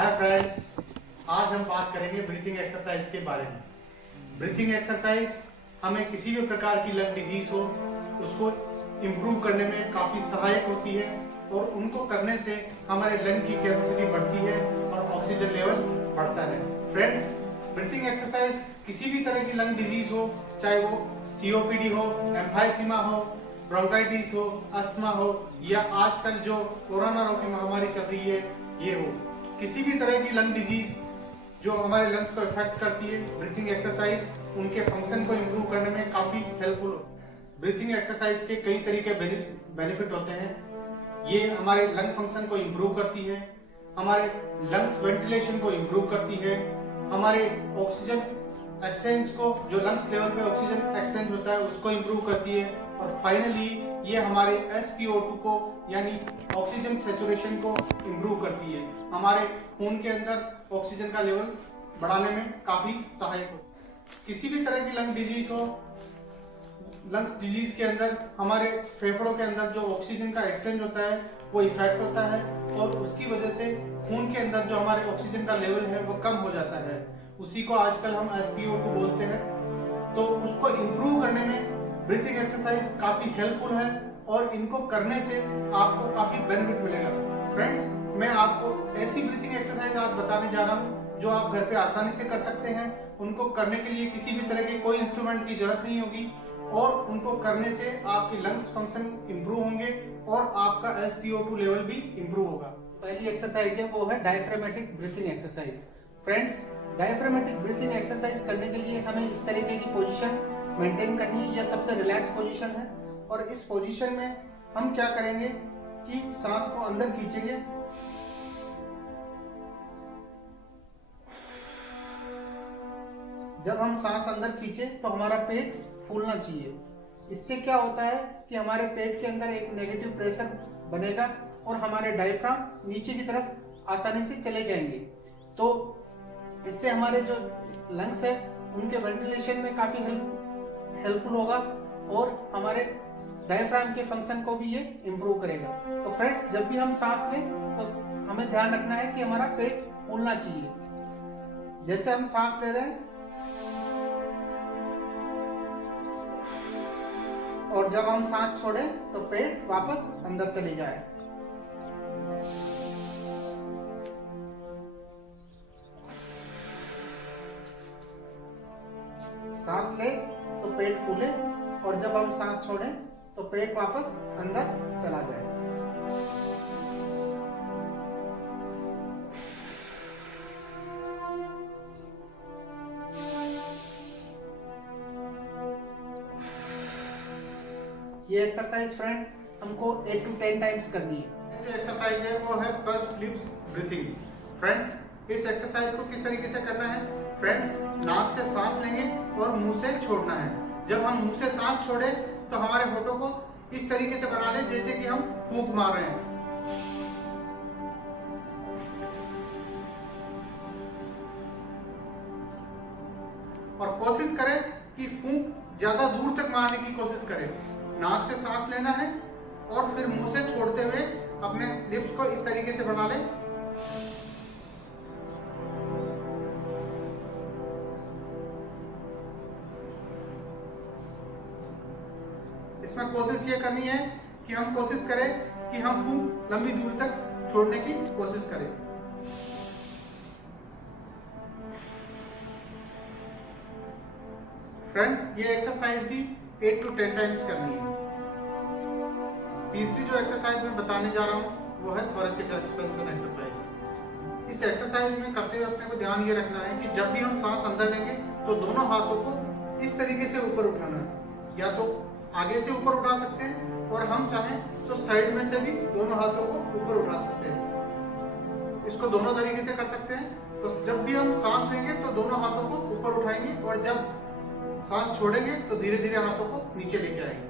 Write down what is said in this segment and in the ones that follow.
Hi friends, आज हम बात करेंगे ब्रीथिंग एक्सरसाइज के बारे में। ब्रीथिंग एक्सरसाइज हमें किसी भी प्रकार की लंग डिजीज हो उसको इम्प्रूव करने में काफ़ी सहायक होती है और उनको करने से हमारे लंग की कैपेसिटी बढ़ती है और ऑक्सीजन लेवल बढ़ता है। फ्रेंड्स, ब्रीथिंग एक्सरसाइज किसी भी तरह की लंग डिजीज हो, चाहे वो सीओपीडी हो, एम्फाइसीमा हो, ब्रोंकाइटिस हो, अस्थमा हो या आजकल जो कोरोना रोग की महामारी चल रही है ये हो, किसी भी तरह की लंग डिजीज जो हमारे लंग्स को इफेक्ट करती है, ब्रीथिंग एक्सरसाइज उनके फंक्शन को इम्प्रूव करने में काफी हेल्पफुल हो। ब्रीथिंग एक्सरसाइज के कई तरीके बेनिफिट होते हैं। ये हमारे लंग फंक्शन को इम्प्रूव करती है, हमारे लंग्स वेंटिलेशन को इम्प्रूव करती है, हमारे ऑक्सीजन एक्सचेंज को, जो लंग्स लेवल पे ऑक्सीजन एक्सचेंज होता है उसको इम्प्रूव करती है और फाइनली ये हमारे SpO2 को यानी ऑक्सीजन सेचुरेशन को इम्प्रूव करती है। हमारे खून के अंदर ऑक्सीजन का लेवल बढ़ाने में काफी सहायक हो। किसी भी तरह की लंग डिजीज हो, लंग्स डिजीज के अंदर हमारे फेफड़ों के अंदर जो ऑक्सीजन का एक्सचेंज होता है वो इफेक्ट होता है और उसकी वजह से खून के अंदर जो हमारे ऑक्सीजन का लेवल है वो कम हो जाता है। उसी को आजकल हम SpO2 बोलते हैं। तो उसको इम्प्रूव करने में ब्रीथिंग एक्सरसाइज काफी हेल्पफुल है और इनको करने से आपको काफी बेनिफिट मिलेगा। फ्रेंड्स, मैं आपको ऐसी ब्रीथिंग एक्सरसाइज आज बताने जा रहा हूँ जो आप घर पे आसानी से कर सकते हैं। उनको करने के लिए किसी भी तरह के कोई इंस्ट्रूमेंट की जरूरत नहीं होगी और उनको करने से आपके लंग्स फंक्शन इंप्रूव होंगे और आपका SpO2 लेवल भी इंप्रूव होगा। पहली एक्सरसाइज है वो है diaphragmatic breathing exercise. Friends, diaphragmatic breathing exercise करने के लिए हमें इस तरीके की पोजीशन मेंटेन करनी है। यह सबसे रिलैक्स पोजीशन है और इस पोजीशन में हम क्या करेंगे कि सांस को अंदर खींचेंगे, जब हम सांस अंदर खींचे तो हमारा पेट फूलना चाहिए। इससे क्या होता है कि हमारे पेट के अंदर एक नेगेटिव प्रेशर बनेगा और हमारे डायफ्राम नीचे की तरफ आसानी से चले जाएंगे। तो इससे हमारे जो लंग्स है उनके वेंटिलेशन में काफी हेल्पफुल होगा और हमारे डायफ्राम के फंक्शन को भी ये इम्प्रूव करेगा। तो फ्रेंड्स, जब भी हम सांस लें तो हमें ध्यान रखना है कि हमारा पेट फूलना चाहिए। जैसे हम सांस ले रहे हैं और जब हम सांस छोड़े तो पेट वापस अंदर चले जाए। सांस ले तो पेट फूले और जब हम सांस छोड़े तो पेट वापस अंदर चला जाए। ये एक्सरसाइज फ्रेंड हमको 8 to 10 टाइम्स करनी है। जो एक्सरसाइज है वो है पर्स्ड लिप्स ब्रीथिंग। फ्रेंड्स, इस एक्सरसाइज को किस तरीके से करना है? फ्रेंड्स, नाक से सांस लेंगे और मुंह से छोड़ना है। जब हम मुंह से सांस छोड़े तो हमारे होठों को इस तरीके से बना लें जैसे कि हम फूंक मार रहे हैं। और कोशिश करें कि फूंक ज्यादा दूर तक मारने की कोशिश करें। नाक से सांस लेना है और फिर मुंह से छोड़ते हुए अपने लिप्स को इस तरीके से बना लें। इसमें कोशिश ये करनी है कि हम कोशिश करें कि हम फूंक लंबी दूर तक छोड़ने की कोशिश करें। फ्रेंड्स, ये एक्सरसाइज भी 8 to 10 टाइम्स करनी है। तीसरी जो एक्सरसाइज मैं बताने जा रहा हूँ वो है थोरेसिक एक्सपेंशन एक्सरसाइज। इस एक्सरसाइज में करते हुए अपने को ध्यान ये रखना है कि जब भी हम सांस अंदर लेंगे तो दोनों हाथों को इस तरीके से ऊपर उठाना है। या तो आगे से ऊपर उठा सकते हैं और हम चाहें तो साइड में से भी दोनों हाथों को ऊपर उठा सकते हैं। इसको दोनों तरीके से कर सकते हैं। तो जब भी हम सांस लेंगे तो दोनों हाथों को ऊपर उठाएंगे और जब सांस छोड़ेंगे तो धीरे धीरे हाथों को नीचे लेके आएंगे।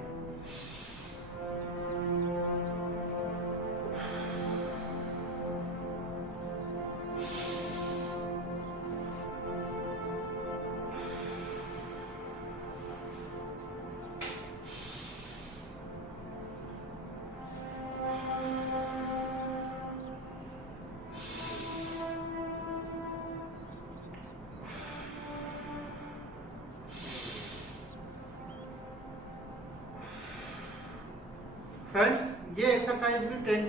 फ्रेंड्स, ये एक्सरसाइज भी 8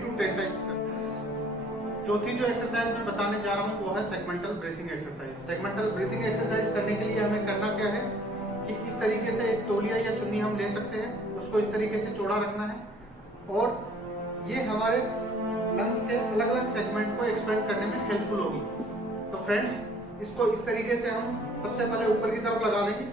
to 10 टाइम्स करते हैं। चौथी जो एक्सरसाइज मैं बताने जा रहा हूँ वो है segmental breathing exercise. Segmental breathing exercise करने के लिए हमें करना क्या है कि इस तरीके से एक तौलिया या चुन्नी हम ले सकते हैं, उसको इस तरीके से चौड़ा रखना है और ये हमारे लंग्स के अलग अलग सेगमेंट को एक्सपेंड करने में हेल्पफुल होगी। तो फ्रेंड्स, इसको इस तरीके से हम सबसे पहले ऊपर की तरफ लगा लेंगे,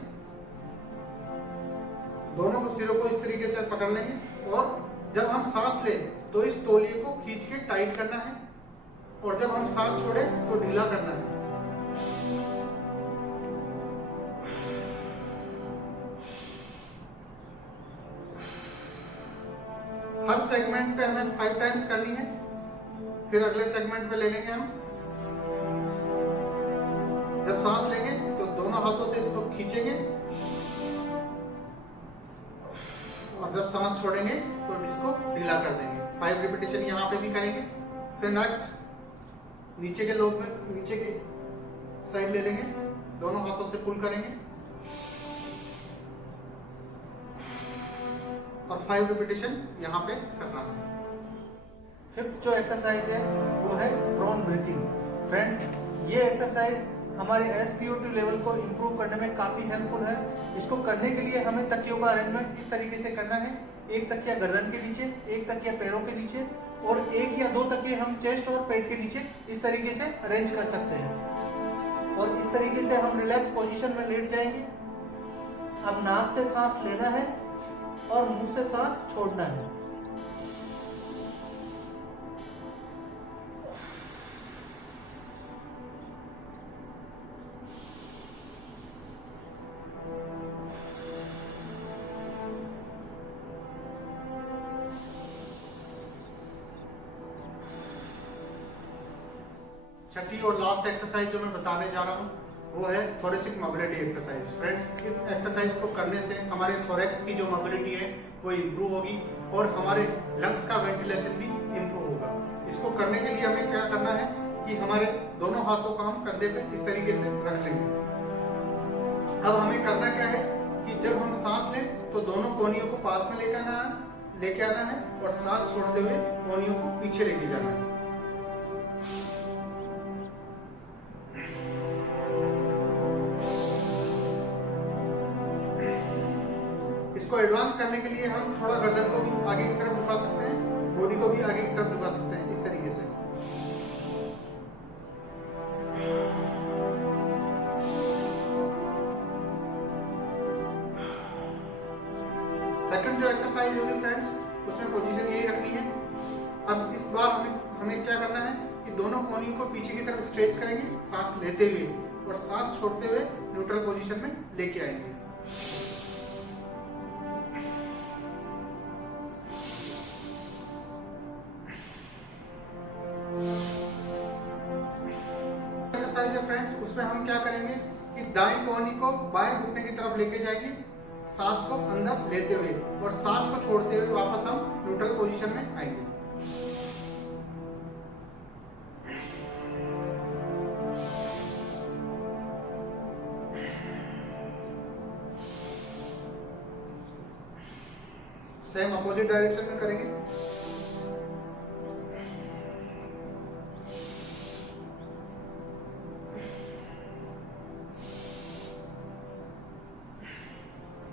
दोनों को सिरों को इस तरीके से पकड़ लेंगे और जब हम सांस लें तो इस तौलिए को खींच के टाइट करना है और जब हम सांस छोड़ें तो ढीला करना है। हर सेगमेंट पे हमें 5 टाइम्स करनी है। फिर अगले सेगमेंट पे ले लेंगे हम। जब सांस लेंगे तो दोनों हाथों से इसको खींचेंगे और जब सांस छोड़ेंगे तो इसको ढीला कर देंगे। 5 रिपीटेशन यहाँ पे भी करेंगे। फिर नेक्स्ट नीचे के लोब में नीचे की साइड ले लेंगे, दोनों हाथों से पुल करेंगे और 5 रिपीटेशन यहाँ पे करना है। फिफ्थ जो एक्सरसाइज है वो है प्रोन ब्रीथिंग। फ्रेंड्स, ये एक्सरसाइज हमारे SpO2 लेवल को इम्प्रूव करने में काफ़ी हेल्पफुल है। इसको करने के लिए हमें तकियों का अरेंजमेंट इस तरीके से करना है। एक तकिया गर्दन के नीचे, एक तकिया पैरों के नीचे और 1 या 2 तकिए हम चेस्ट और पेट के नीचे इस तरीके से अरेंज कर सकते हैं और इस तरीके से हम रिलैक्स पोजीशन में लेट जाएंगे। अब नाक से सांस लेना है और मुंह से सांस छोड़ना है। छठी और लास्ट एक्सरसाइज जो मैं बताने जा रहा हूँ वो है थोरेसिक मोबिलिटी एक्सरसाइज। फ्रेंड्स, इस एक्सरसाइज को करने से हमारे थोरेक्स की जो मोबिलिटी है वो इम्प्रूव होगी और हमारे लंग्स का वेंटिलेशन भी इम्प्रूव होगा। इसको करने के लिए हमें क्या करना है कि हमारे दोनों हाथों को हम कंधे पे इस तरीके से रख लेंगे। अब हमें करना क्या है कि जब हम सांस लें तो दोनों कोहनियों को पास में लेके आना है और सांस छोड़ते हुए कोहनियों को पीछे लेके जाना है। इसको एडवांस करने के लिए हम थोड़ा गर्दन को भी आगे की तरफ झुका सकते हैं, बॉडी को भी आगे की तरफ झुका सकते हैं इस तरीके से। सेकंड जो एक्सरसाइज होगी फ्रेंड्स, उसमें पोजीशन यही रखनी है। अब इस बार हमें क्या करना है कि दोनों कोहनियों को पीछे की तरफ स्ट्रेच करेंगे सांस लेते हुए और सांस छोड़ते हुए न्यूट्रल पोजीशन में लेके आएंगे। एक्सरसाइज है फ्रेंड्स, उसमें हम क्या करेंगे कि दाएं कोहनी को बाएं घुटने की तरफ लेके जाएंगे सांस को अंदर लेते हुए और सांस को छोड़ते हुए वापस हम न्यूट्रल पोजीशन में आएंगे। सेम अपोजिट डायरेक्शन में करेंगे।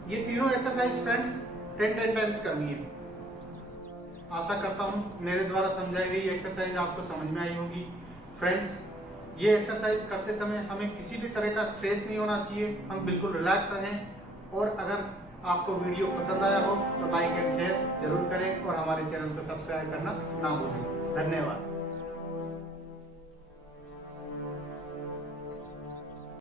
ये तीनों एक्सरसाइज फ्रेंड्स 10 टाइम्स करनी है। आशा करता हूँ मेरे द्वारा समझाई गई एक्सरसाइज आपको समझ में आई होगी। फ्रेंड्स, ये एक्सरसाइज करते समय हमें किसी भी तरह का स्ट्रेस नहीं होना चाहिए, हम बिल्कुल रिलैक्स रहें। और अगर आपको वीडियो पसंद आया हो तो लाइक एंड शेयर जरूर करें और हमारे चैनल को सब्सक्राइब करना ना भूलें। धन्यवाद।